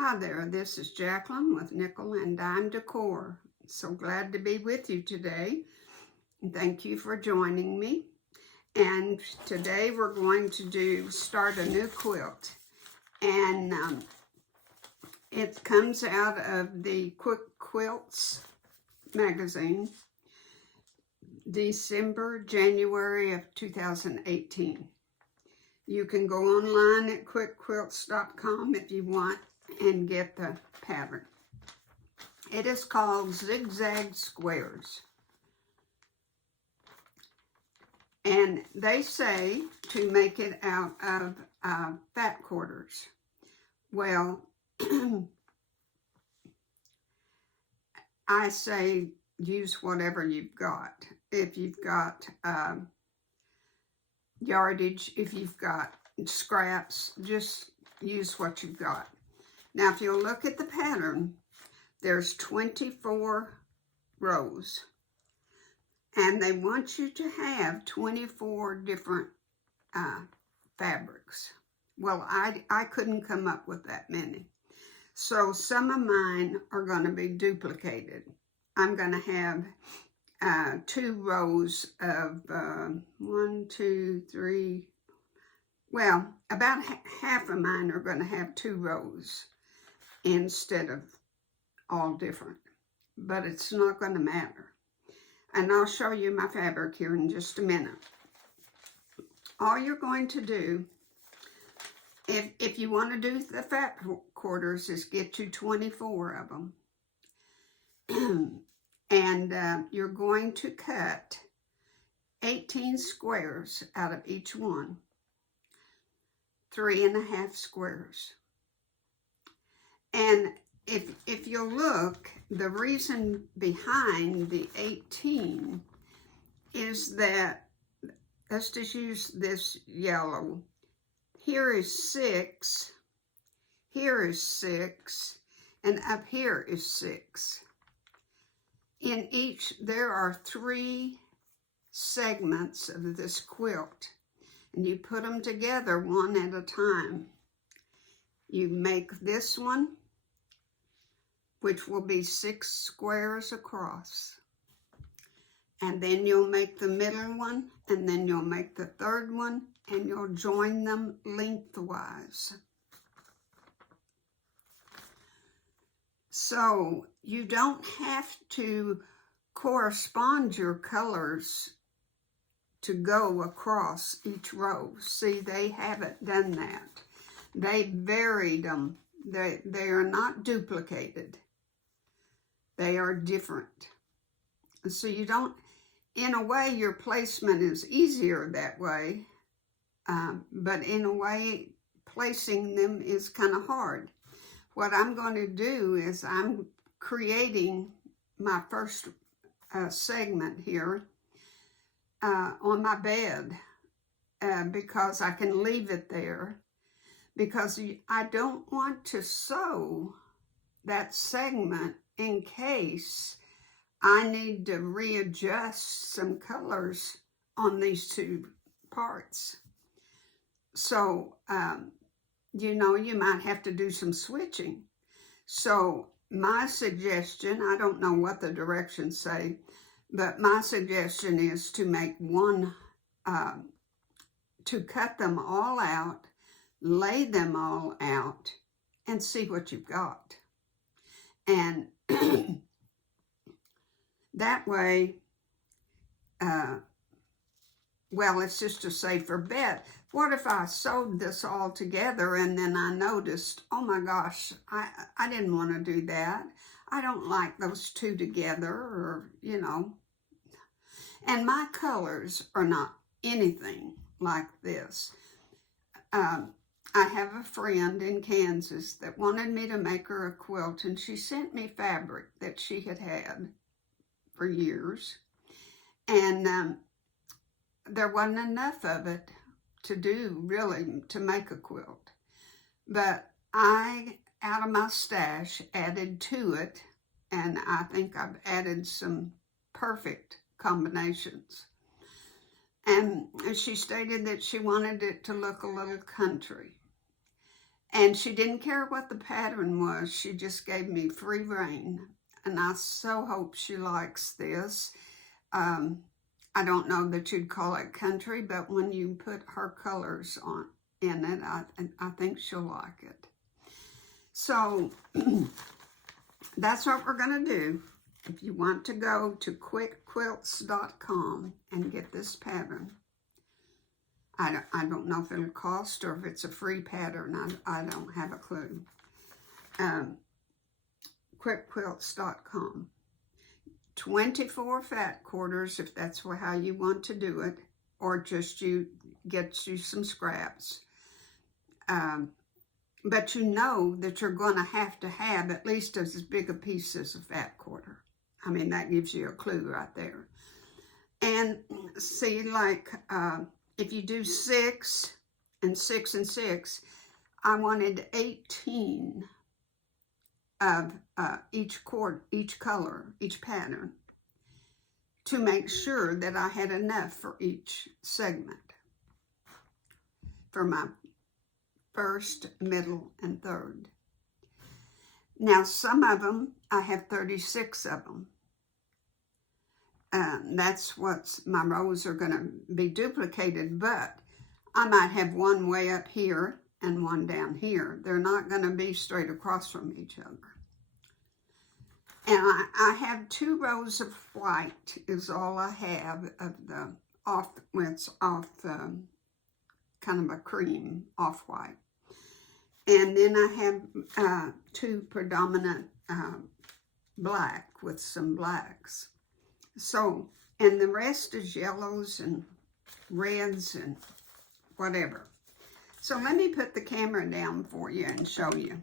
Hi there, this is Jacqueline with Nickel and Dime Decor. So glad to be with you today. Thank you for joining me. And today we're going to start a new quilt. And it comes out of the Quick Quilts magazine, January of 2018. You can go online at quickquilts.com if you want and get the pattern. It is called Zig Zag Squares. And they say to make it out of fat quarters. Well, I say use whatever you've got. If you've got yardage, if you've got scraps, just use what you've got. Now, if you'll look at the pattern, there's 24 rows. And they want you to have 24 different fabrics. Well, I couldn't come up with that many. So some of mine are going to be duplicated. I'm going to have 2 rows of 1, 2, 3. Well, about half of mine are going to have 2 rows instead of all different. But it's not going to matter. And I'll show you my fabric here in just a minute. All you're going to do, if you want to do the fat quarters, is get you 24 of them. And you're going to cut 18 squares out of each one. 3.5 squares. And if you'll look, the reason behind the 18 is that, let's just use this yellow. Here is 6, here is 6, and up here is 6. In each, there are 3 segments of this quilt, and you put them together one at a time. You make this one, which will be 6 squares across. And then you'll make the middle one, and then you'll make the third one, and you'll join them lengthwise. So you don't have to correspond your colors to go across each row. See, they haven't done that. They varied them. They are not duplicated. They are different. So you don't, in a way, your placement is easier that way. But in a way, placing them is kind of hard. What I'm going to do is I'm creating my first segment here on my bed because I can leave it there, because I don't want to sew that segment in case I need to readjust some colors on these 2 parts. So, you know, you might have to do some switching. So my suggestion, I don't know what the directions say, but my suggestion is to make one, to cut them all out, lay them all out, and see what you've got. And that way, well, it's just a safer bet. What if I sewed this all together and then I noticed, oh my gosh, I didn't want to do that. I don't like those 2 together, or, you know. And my colors are not anything like this. I have a friend in Kansas that wanted me to make her a quilt, and she sent me fabric that she had had for years. And there wasn't enough of it to do, really, to make a quilt. But I, out of my stash, added to it, and I think I've added some perfect combinations. And she stated that she wanted it to look a little country. And she didn't care what the pattern was. She just gave me free rein. And I so hope she likes this. I don't know that you'd call it country, but when you put her colors in it, I think she'll like it. So that's what we're going to do. If you want to go to quickquilts.com and get this pattern, I don't know if it'll cost or if it's a free pattern. I don't have a clue. Quickquilts.com. 24 fat quarters if that's how you want to do it, or just get you some scraps. But you know that you're going to have at least as big a piece as a fat quarter. I mean, that gives you a clue right there. And see, like, if you do 6 and 6 and 6, I wanted 18 of each color, each pattern, to make sure that I had enough for each segment for my first, middle, and third. Now, some of them, I have 36 of them. That's what my rows are going to be duplicated, but I might have one way up here and one down here. They're not going to be straight across from each other. And I have 2 rows of white is all I have of the kind of a cream off-white. And then I have 2 predominant black with some blacks. So, and the rest is yellows and reds and whatever. So let me put the camera down for you and show you.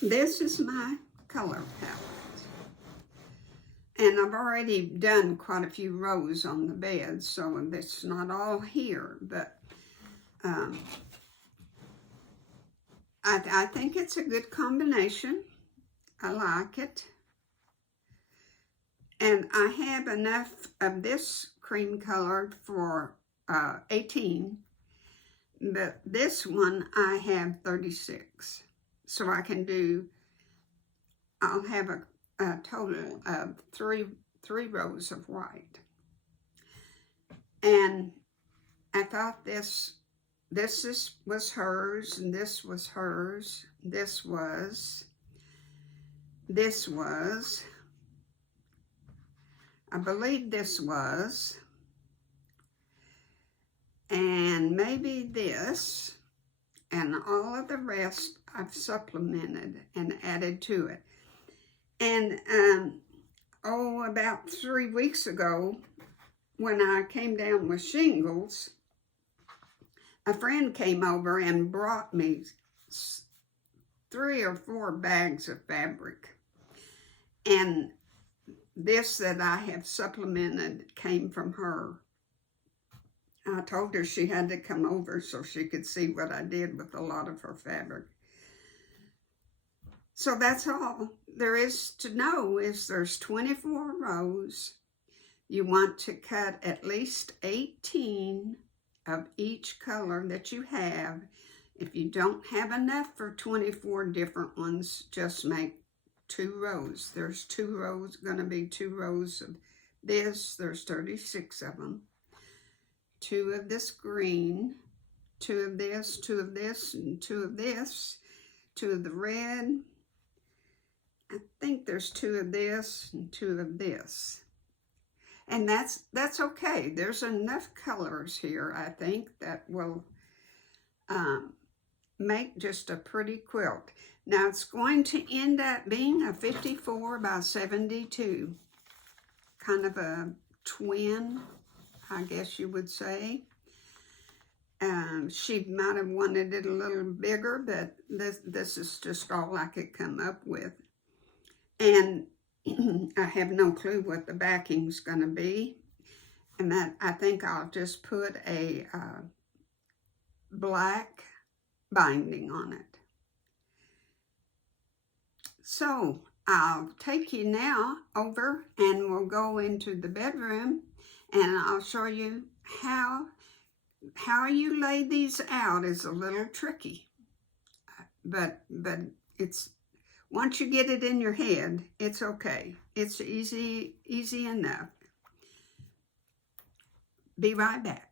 This is my color palette. And I've already done quite a few rows on the bed, so it's not all here, but I think it's a good combination. I like it. And I have enough of this cream color for 18, but this one I have 36. So I can do, I'll have a total of three rows of white. And I thought this was hers, and this was hers, this was, I believe this was, and maybe this, and all of the rest I've supplemented and added to it. And about 3 weeks ago, when I came down with shingles, a friend came over and brought me 3 or 4 bags of fabric. And this that I have supplemented came from her. I told her she had to come over so she could see what I did with a lot of her fabric. So that's all there is to know is there's 24 rows. You want to cut at least 18 of each color that you have. If you don't have enough for 24 different ones, just make 2 rows. There's 2 rows, gonna be 2 rows of this. There's 36 of them. 2 of this green, 2 of this, 2 of this, and 2 of this, 2 of the red. I think there's 2 of this and 2 of this. And that's okay. There's enough colors here, I think, that will make just a pretty quilt. Now it's going to end up being a 54 by 72, kind of a twin, I guess you would say. She might have wanted it a little bigger, but this is just all I could come up with. And I have no clue what the backing's going to be. And that I think I'll just put a black binding on it. So I'll take you now over and we'll go into the bedroom and I'll show you how how you lay these out is a little tricky, but it's, once you get it in your head, it's okay. It's easy enough. Be right back.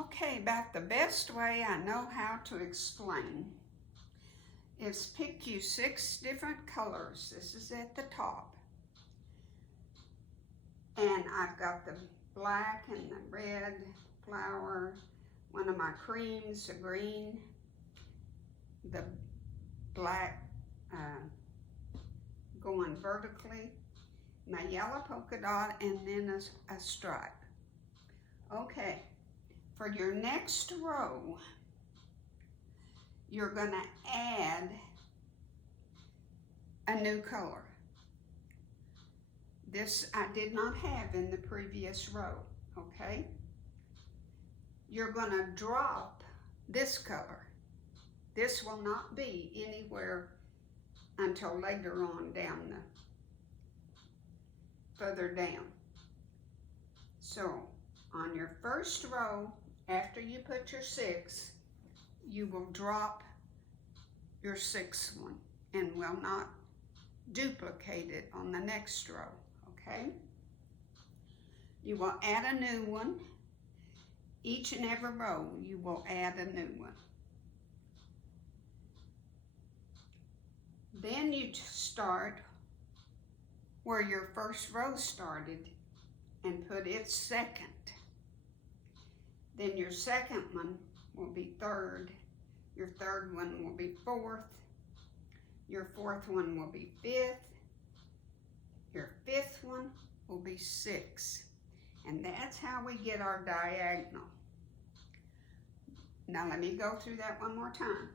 Okay, about the best way I know how to explain is pick you 6 different colors. This is at the top. And I've got the black and the red flower, one of my creams, a green, the black going vertically, my yellow polka dot, and then a stripe. Okay, for your next row, you're gonna add a new color. This I did not have in the previous row, okay? You're gonna drop this color. This will not be anywhere until later on further down. So on your first row, after you put your 6, you will drop your 6th one and will not duplicate it on the next row, okay? You will add a new one. Each and every row, you will add a new one. Then you start where your first row started and put its second. Then your second one will be third. Your third one will be fourth. Your fourth one will be fifth. Your fifth one will be sixth. And that's how we get our diagonal. Now let me go through that one more time.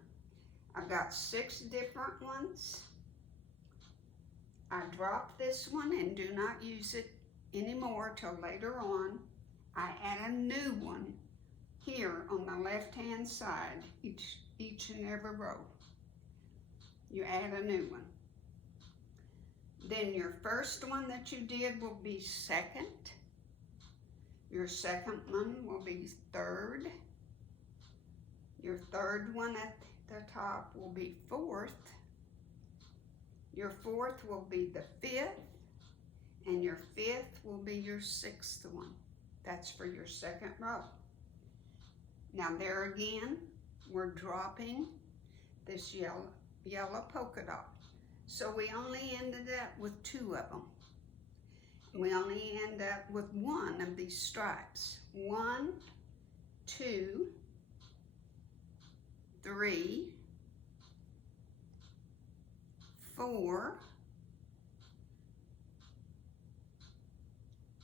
I've got 6 different ones. I drop this one and do not use it anymore till later on. I add a new one here on the left-hand side, each and every row. You add a new one. Then your first one that you did will be second. Your second one will be third. Your third one at the top will be fourth. Your fourth will be the fifth. And your fifth will be your sixth one. That's for your second row. Now there again, we're dropping this yellow polka dot. So we only ended up with 2 of them. We only end up with 1 of these stripes. 1, 2, 3, 4,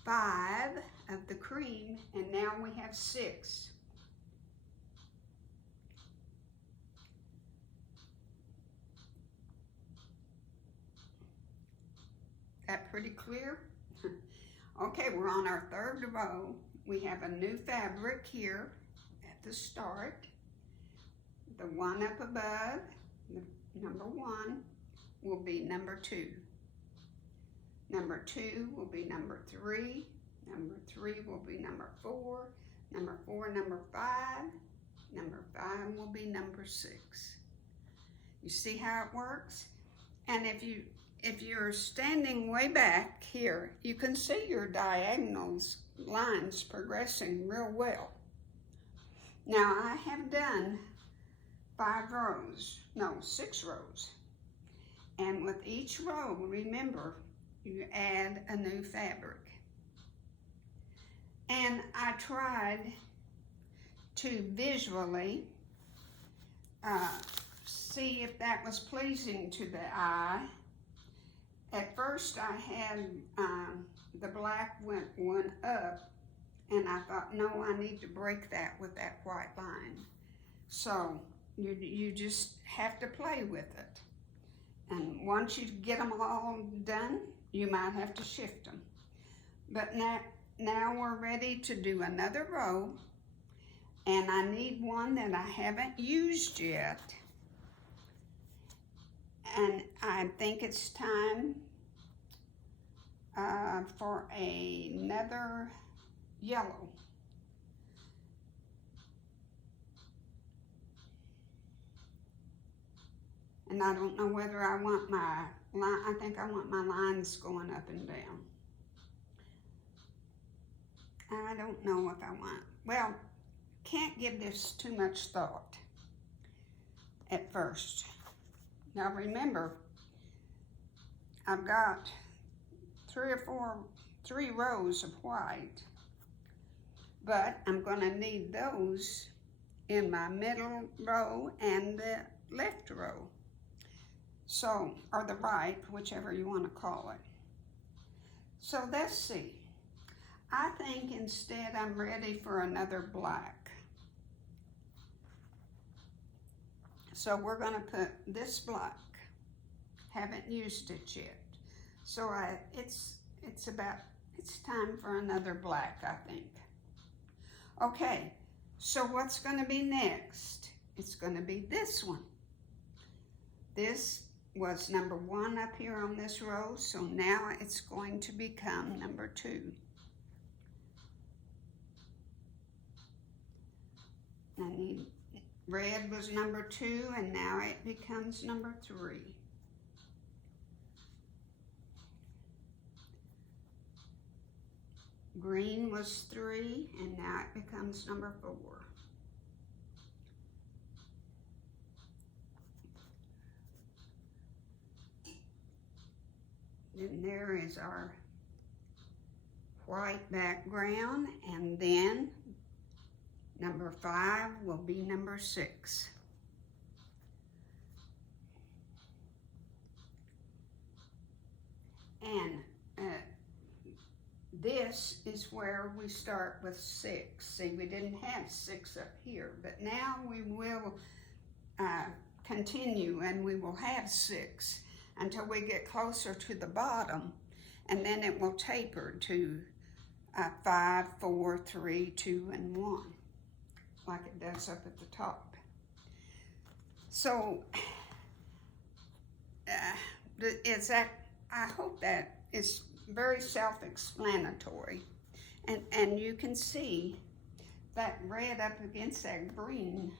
5 of the cream, and now we have 6. That pretty clear? Okay, we're on our 3rd row. We have a new fabric here at the start. The one up above, number 1, will be number 2. Number 2 will be number 3. Number 3 will be number 4. Number 4, number 5. Number 5 will be number 6. You see how it works? And if you're standing way back here, you can see your diagonals lines progressing real well. Now I have done 6 rows. And with each row, remember, you add a new fabric. And I tried to visually see if that was pleasing to the eye. At first I had the black one up, and I thought, no, I need to break that with that white line. So you just have to play with it. And once you get them all done, you might have to shift them. But now we're ready to do another row, and I need one that I haven't used yet. And I think it's time for another yellow. And I don't know whether I want my line, I think I want my lines going up and down. I don't know what I want. Well, can't give this too much thought at first. Now remember, I've got three rows of white, but I'm gonna need those in my middle row and the left row. So, or the right, whichever you want to call it. So let's see. I think instead I'm ready for another black. So we're going to put this black. Haven't used it yet. So it's time for another black, I think. Okay, so what's going to be next? It's going to be this one. This was number 1 up here on this row, so now it's going to become number 2. I need, red was number 2, and now it becomes number 3. Green was 3, and now it becomes number 4. Then there is our white background, and then number 5 will be number 6. And this is where we start with 6. See, we didn't have 6 up here, but now we will continue and we will have 6 until we get closer to the bottom, and then it will taper to 5, 4, 3, 2, and 1, like it does up at the top. So, I hope that is very self-explanatory, and you can see that red up against that green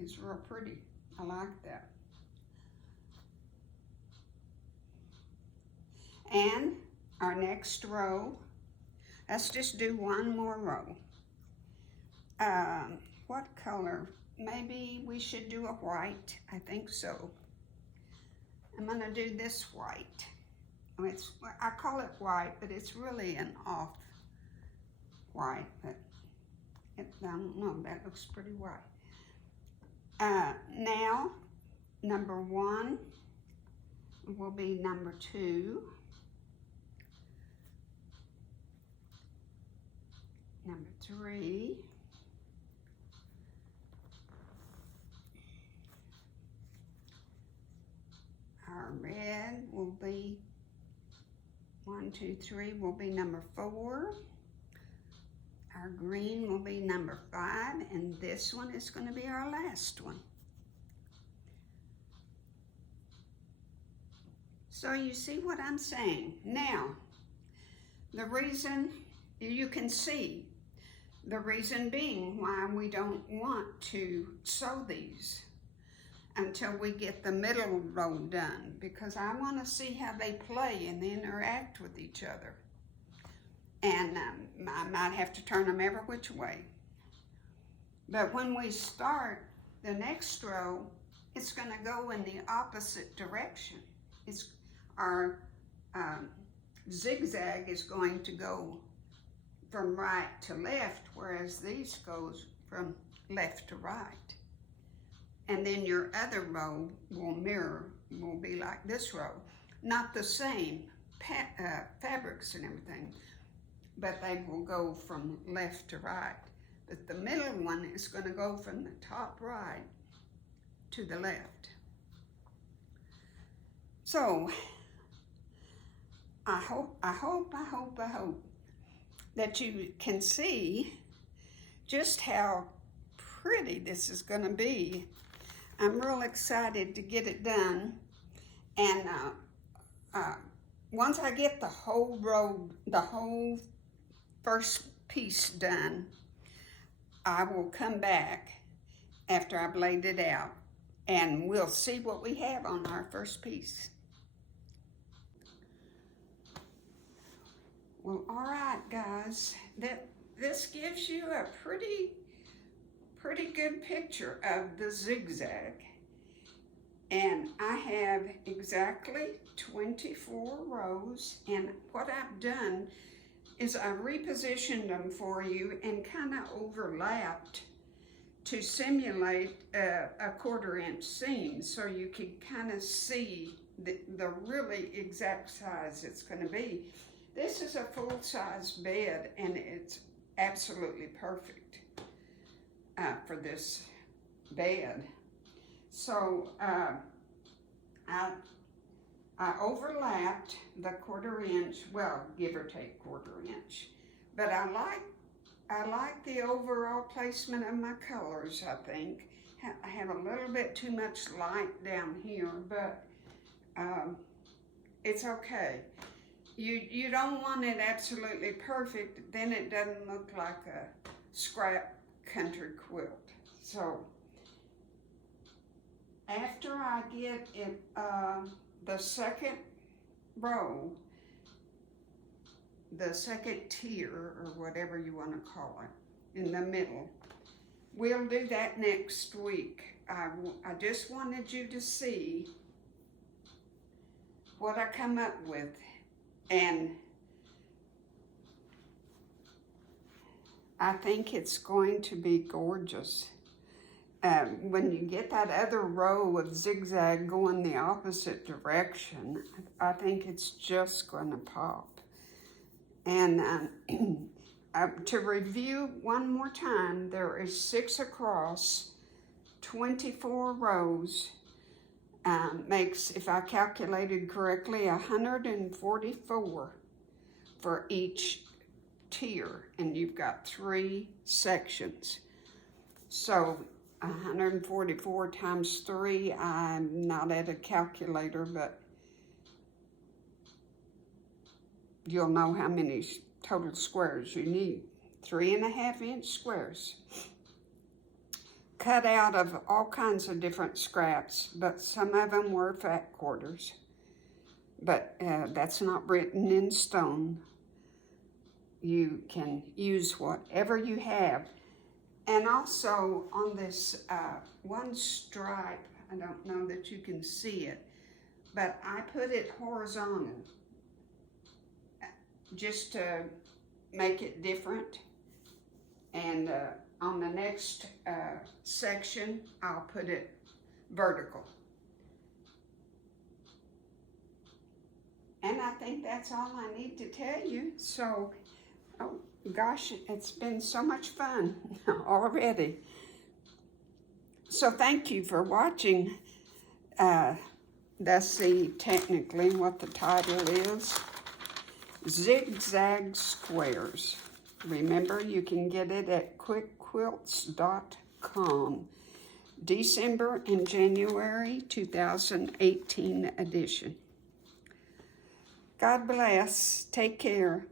is real pretty. I like that. And our next row, let's just do one more row. What color? Maybe we should do a white. I think so. I'm gonna do this white. I call it white, but it's really an off white, but I don't know, that looks pretty white. Now, number 1 will be number 2. Number 3. Our red will be 1, 2, 3 will be number 4. Our green will be number 5, and this one is going to be our last one. So you see what I'm saying? Now, the reason, you can see the reason being why we don't want to sew these until we get the middle row done, because I want to see how they play and interact with each other. And I might have to turn them every which way. But when we start the next row, it's going to go in the opposite direction. Our zigzag is going to go from right to left, whereas these goes from left to right. And then your other row will be like this row. Not the same fabrics and everything, but they will go from left to right. But the middle one is going to go from the top right to the left. So, I hope that you can see just how pretty this is going to be. I'm real excited to get it done. And once I get the whole row, the whole first piece done, I will come back after I've laid it out and we'll see what we have on our first piece. Well, all right, guys, this gives you a pretty good picture of the zigzag. And I have exactly 24 rows, and what I've done is I repositioned them for you and kind of overlapped to simulate a 1/4 inch seam so you can kind of see the really exact size it's going to be. This is a full-size bed and it's absolutely perfect for this bed. So I overlapped the 1/4 inch, well, give or take 1/4 inch. But I like the overall placement of my colors, I think. I have a little bit too much light down here, but it's okay. You don't want it absolutely perfect, then it doesn't look like a scrap country quilt. So after I get it, the second row, the second tier, or whatever you want to call it, in the middle, we'll do that next week. I just wanted you to see what I come up with, and I think it's going to be gorgeous. When you get that other row of zigzag going the opposite direction, I think it's just going to pop. And to review one more time, there is 6 across, 24 rows, makes, if I calculated correctly, 144 for each tier, and you've got 3 sections. So 144 times 3, I'm not at a calculator, but you'll know how many total squares you need. 3.5 inch squares. Cut out of all kinds of different scraps, but some of them were fat quarters. But that's not written in stone. You can use whatever you have. And also on this one stripe, I don't know that you can see it, but I put it horizontal just to make it different. And on the next section, I'll put it vertical. And I think that's all I need to tell you. So, oh gosh, it's been so much fun already. So thank you for watching. Let's see technically what the title is. Zig Zag Squares. Remember, you can get it at quickquilts.com. December and January 2018 edition. God bless. Take care.